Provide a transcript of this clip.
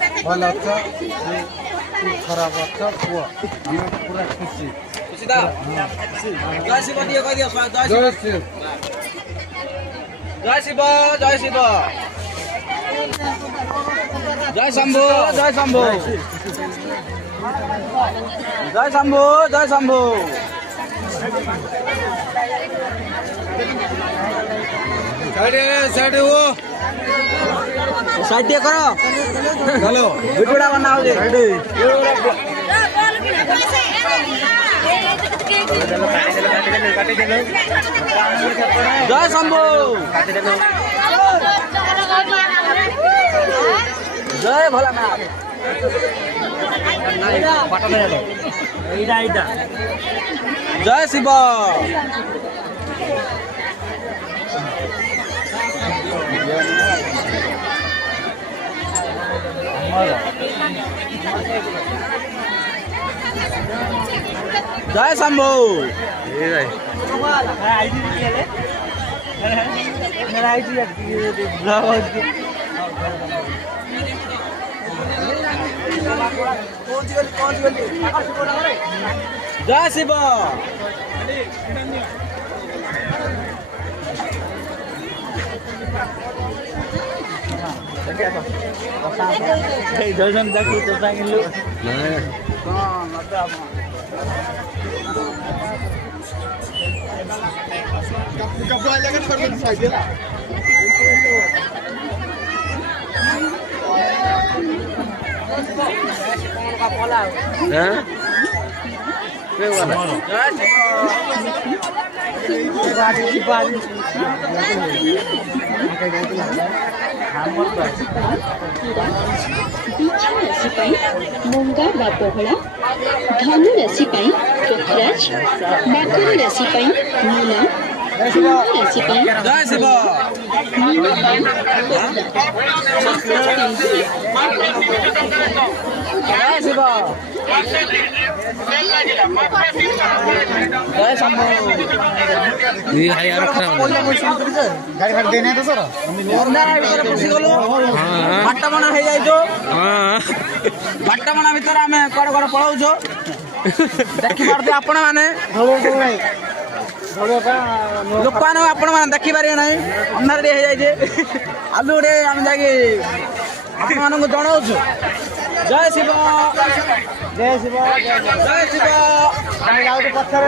भल अछ खराब अछ पुआ हमें पूरा खुशी खुशी दा जय शिव दियो कह दियो जय शिव जय शिव जय शिव जय शंभु जय शंभु जय शंभु जय शंभु साइड वो साइड करो हेलो वीडियोटा बनाओ जे जय शंभु जय भोलानाथ जय शिव जय शंभु जय शिव दर्शन देखो तो सांगितलं कपड़ा लेकर छोड़ दे साइड मूंगा बा पहला धनु राशि पृथ्वीराज मकर राशि नीला राशि जय शिव जय शिव जय शंभु गाड़ी फाड़ देने तो सर बाटमणा हो जाइयो बाटमणा भितर आम कड़े कड़े पलाऊँ देखी पारे आपण मैंने लोक मैंने आपण मैंने देखिपारे ना अंधार हो जाए आलू गोटे आम जाकि आपण मानक जनाऊँ जय शिव जय शिव जय शिव पत्थर